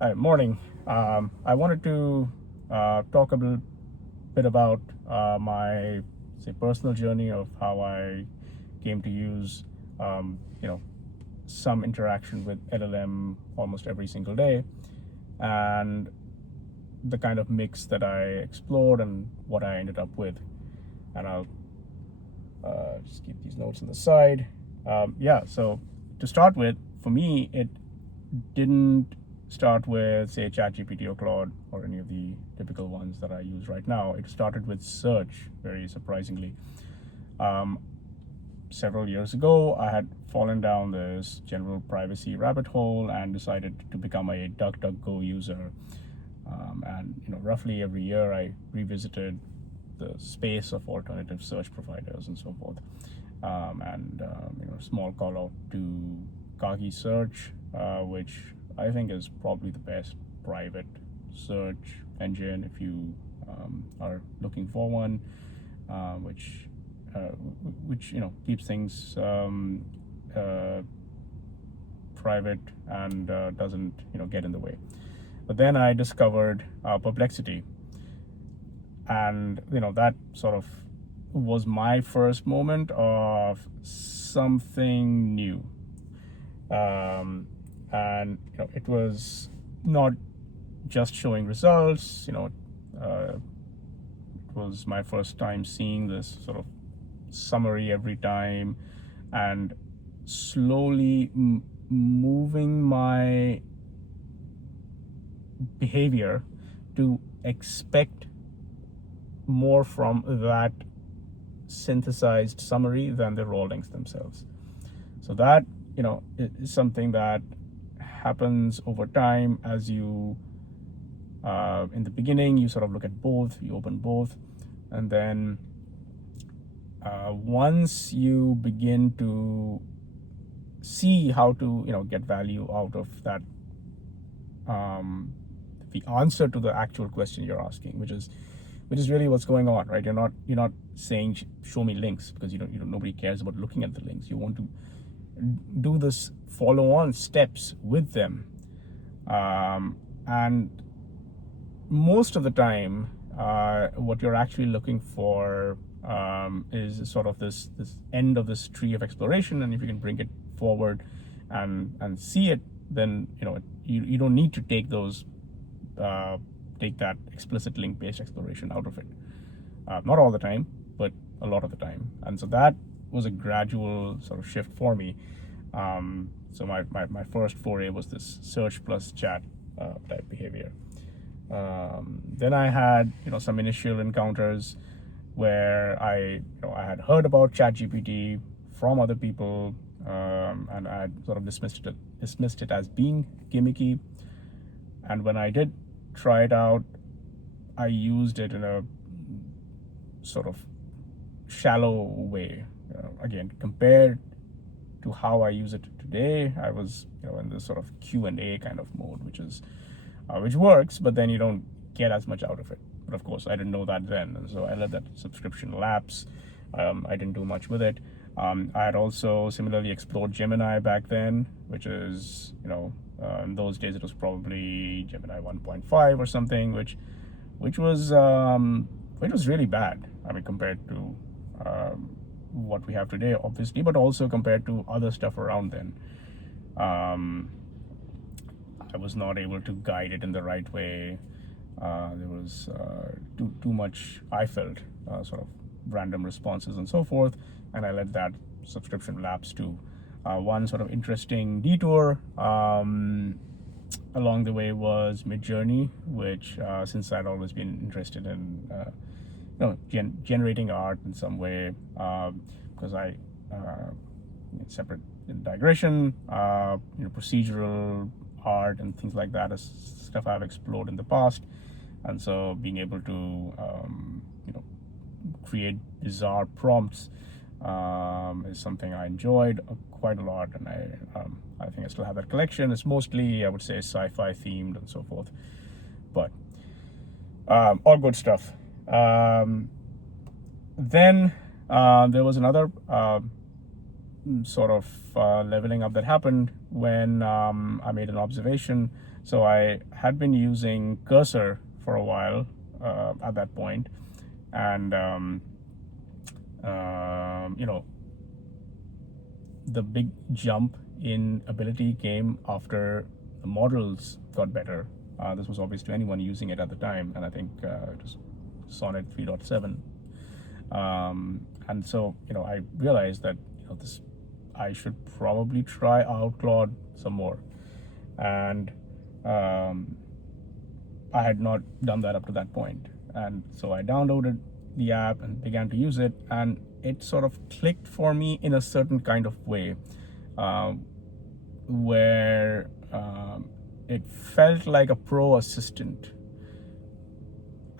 Hi, morning. I wanted to talk a bit about my, say, personal journey of how I came to use, um, you know, some interaction with LLM almost every single day, and the kind of mix that I explored and what I ended up with. And I'll just keep these notes on the side. So to start with, for me, it didn't start with, say, ChatGPT or Claude or any of the typical ones that I use right now. It started with search, very surprisingly. Um, Several years ago, I had fallen down this general privacy rabbit hole and decided to become a DuckDuckGo user. And roughly every year, I revisited the space of alternative search providers and so forth. Small call out to Kagi Search, which I think is probably the best private search engine if you are looking for one, which keeps things uh, private and doesn't get in the way. But then I discovered Perplexity, and that sort of was my first moment of something new. Um, and it was not just showing results. It was my first time seeing this sort of summary every time, and slowly moving my behavior to expect more from that synthesized summary than the raw links themselves. So that is something that happens over time as you in the beginning you sort of look at both, you open both, and then once you begin to see how to get value out of that, the answer to the actual question you're asking, which is really what's going on, right? You're not saying show me links, because nobody cares about looking at the links. You want to do this follow-on steps with them, and most of the time, what you're actually looking for is sort of this end of this tree of exploration. And if you can bring it forward and see it, then you don't need to take that explicit link based exploration out of it. Not all the time, but a lot of the time. And so that was a gradual sort of shift for me. So my first foray was this search plus chat type behavior. Then I had some initial encounters where I had heard about ChatGPT from other people, and I had sort of dismissed it as being gimmicky. And when I did try it out, I used it in a sort of shallow way. Again, compared to how I use it today, I was in this sort of Q&A kind of mode, which works, but then you don't get as much out of it. But of course, I didn't know that then, and so I let that subscription lapse. I didn't do much with it. I had also similarly explored Gemini back then, which is, in those days it was probably Gemini 1.5 or something, which was really bad. I mean, compared to what we have today, obviously, but also compared to other stuff around then. I was not able to guide it in the right way. There was too much, I felt, sort of random responses and so forth, and I let that subscription lapse too. One sort of interesting detour along the way was Midjourney, which since I'd always been interested in generating art in some way, because I separate digression, procedural art and things like that is stuff I've explored in the past. And so being able to create bizarre prompts is something I enjoyed quite a lot, and I think I still have that collection. It's mostly, I would say, sci-fi themed and so forth, but all good stuff. Then there was another sort of leveling up that happened when I made an observation So I had been using Cursor for a while at that point, and you know, the big jump in ability came after the models got better. This was obvious to anyone using it at the time, and I think it was Sonnet 3.7. And so, I realized that this I should probably try out Claude some more, and I had not done that up to that point. And so I downloaded the app and began to use it, and it sort of clicked for me in a certain kind of way, where it felt like a pro assistant,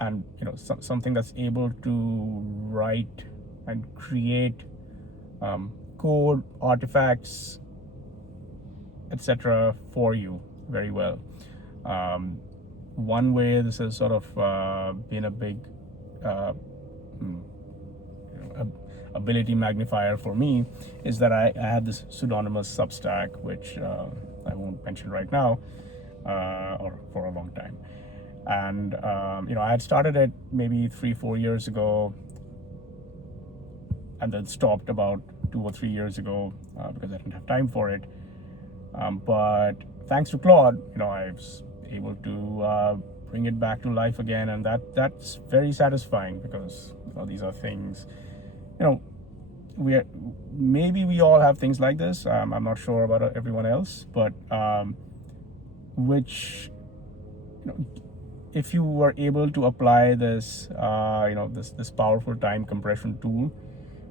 and something that's able to write and create code, artifacts, etc. for you very well. One way this has sort of been a big ability magnifier for me is that I had this pseudonymous Substack, which I won't mention right now, or for a long time. And I had started it maybe 3-4 years ago, and then stopped about 2 or 3 years ago because I didn't have time for it. But thanks to Claude, I was able to bring it back to life again, and that's very satisfying, because these are things, maybe we all have things like this. I'm not sure about everyone else, but which if you were able to apply this this powerful time compression tool,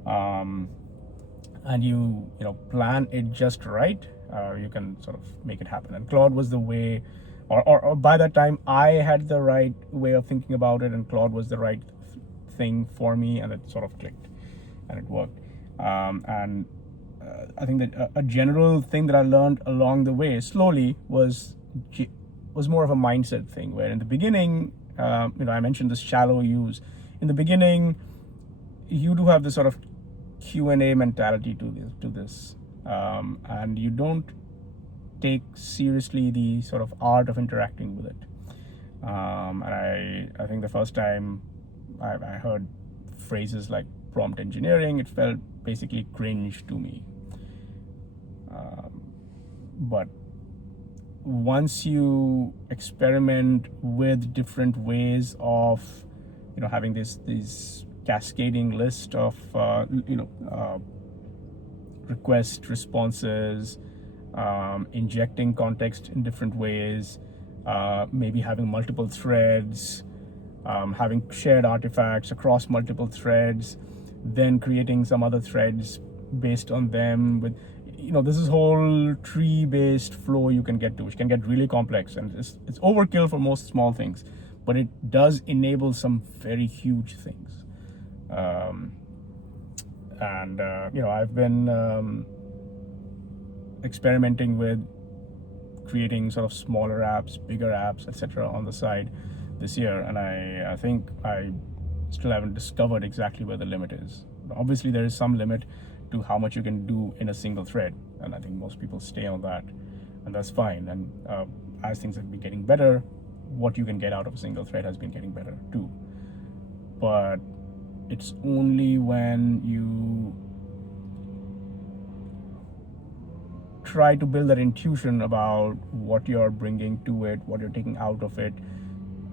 and you plan it just right, you can sort of make it happen. And Claude was the way, or by that time I had the right way of thinking about it, and Claude was the right thing for me, and it sort of clicked and it worked. And I think that a general thing that I learned along the way slowly was more of a mindset thing, where in the beginning, I mentioned this shallow use. In the beginning, you do have this sort of Q&A mentality to this, and you don't take seriously the sort of art of interacting with it. And I think the first time I heard phrases like prompt engineering, it felt basically cringe to me. But once you experiment with different ways of having this cascading list of request responses, injecting context in different ways, maybe having multiple threads, having shared artifacts across multiple threads, then creating some other threads based on them, with this is whole tree-based flow you can get to, which can get really complex, and it's overkill for most small things, but it does enable some very huge things. I've been experimenting with creating sort of smaller apps, bigger apps, etc. on the side this year, and I think I still haven't discovered exactly where the limit is. Obviously, there is some limit to how much you can do in a single thread, and I think most people stay on that, and that's fine. And as things have been getting better, what you can get out of a single thread has been getting better too. But it's only when you try to build that intuition about what you're bringing to it, what you're taking out of it,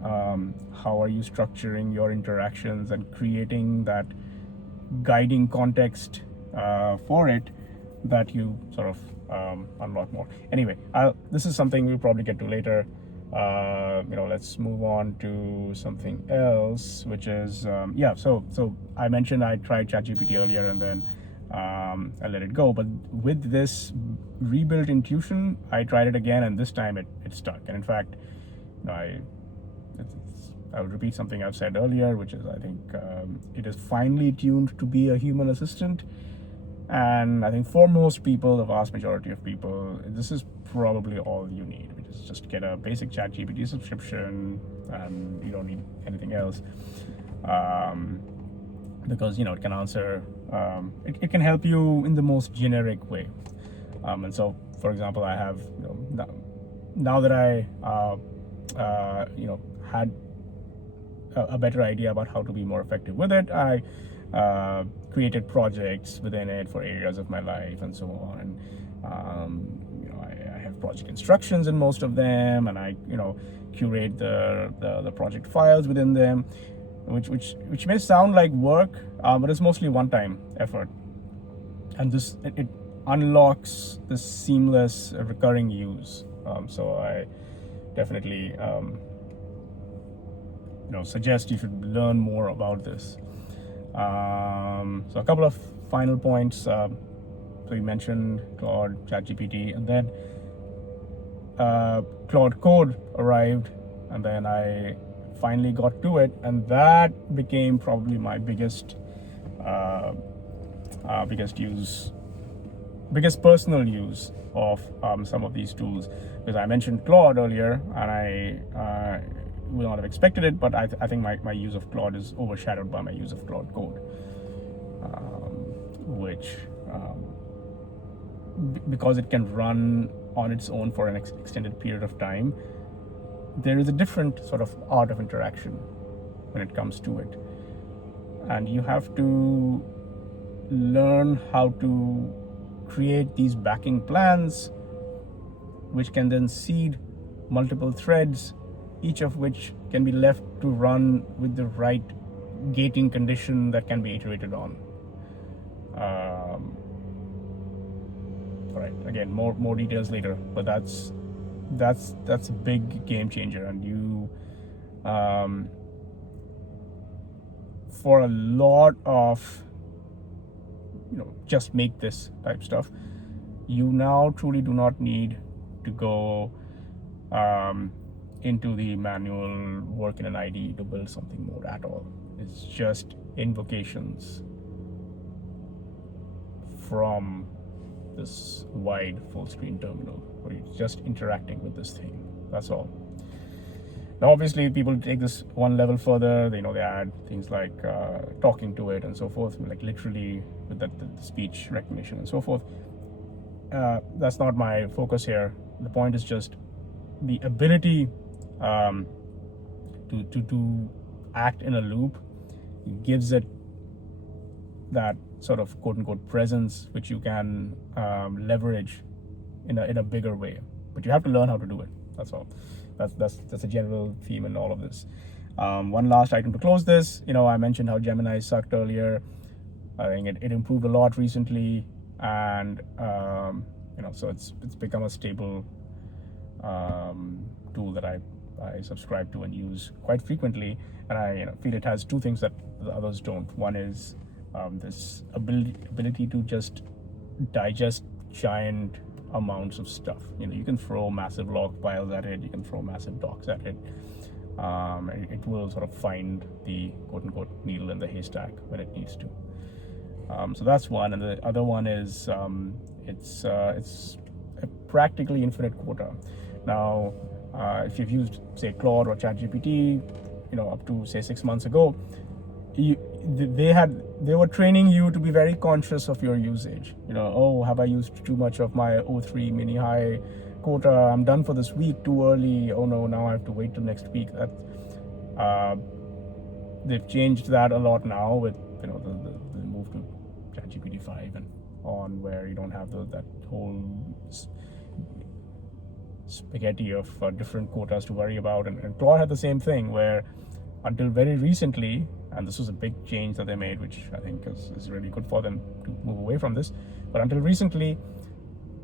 how are you structuring your interactions and creating that guiding context for it, that you sort of unlock more. Anyway, this is something we'll probably get to later. Let's move on to something else, which is so I mentioned I tried ChatGPT earlier, and then I let it go. But with this rebuilt intuition, I tried it again, and this time it stuck. And in fact, I will repeat something I've said earlier, which is I think it is finely tuned to be a human assistant. And I think for most people, the vast majority of people, this is probably all you need, which is just get a basic ChatGPT subscription, and you don't need anything else, because it can answer, it can help you in the most generic way. And so, for example, I have now that I had a better idea about how to be more effective with it, I created projects within it for areas of my life and so on. I have project instructions in most of them, and I curate the project files within them, which may sound like work, but it's mostly one-time effort. And it unlocks this seamless recurring use. So I definitely suggest you should learn more about this. So a couple of final points. So you mentioned Claude, ChatGPT, and then Claude Code arrived, and then I finally got to it, and that became probably my biggest personal use of some of these tools, because I mentioned Claude earlier, and I would not have expected it, but I think my use of Claude is overshadowed by my use of Claude Code, which because it can run on its own for an extended period of time, there is a different sort of art of interaction when it comes to it, and you have to learn how to create these backing plans, which can then seed multiple threads, each of which can be left to run with the right gating condition that can be iterated on. All right, again, more details later, but that's a big game changer. And you for a lot of just make this type stuff, you now truly do not need to go into the manual work in an IDE to build something more at all. It's just invocations from this wide full screen terminal where you're just interacting with this thing. That's all. Now, obviously, people take this one level further. They add things like talking to it and so forth, like literally with the speech recognition and so forth. That's not my focus here. The point is just the ability to act in a loop. It gives it that sort of quote unquote presence, which you can leverage in a bigger way. But you have to learn how to do it. That's all. That's a general theme in all of this. One last item to close this. I mentioned how Gemini sucked earlier. I think it improved a lot recently, and so it's become a stable tool that I subscribe to and use quite frequently. And I feel it has two things that the others don't. One is this ability to just digest giant amounts of stuff. You can throw massive log files at it, you can throw massive docs at it. It will sort of find the quote unquote needle in the haystack when it needs to. So that's one, and the other one is it's a practically infinite quota. Now, if you've used say Claude or ChatGPT, up to say 6 months ago, they were training you to be very conscious of your usage. Oh, have I used too much of my O3 mini high quota? I'm done for this week too early. Oh no, now I have to wait till next week. They've changed that a lot now with the move to ChatGPT 5 and on, where you don't have that whole spaghetti of different quotas to worry about. And Claude had the same thing, where until very recently, and this was a big change that they made, which I think is really good for them to move away from this, but until recently,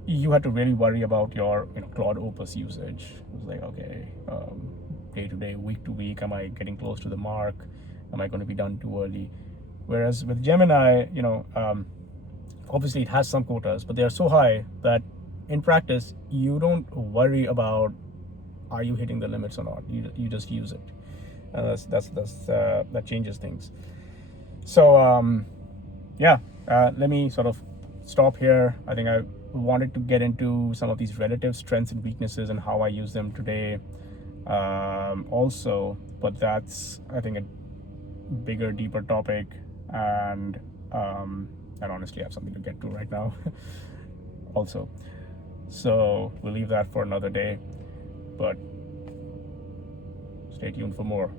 you had to really worry about your Claude Opus usage. It was like, okay, day to day, week to week, am I getting close to the mark? Am I going to be done too early? Whereas with Gemini, obviously it has some quotas, but they are so high that in practice, you don't worry about are you hitting the limits or not. You just use it. That changes things. So let me sort of stop here. I think I wanted to get into some of these relative strengths and weaknesses and how I use them today also, but that's, I think, a bigger, deeper topic, and honestly I have something to get to right now also. So we'll leave that for another day. but stay tuned for more.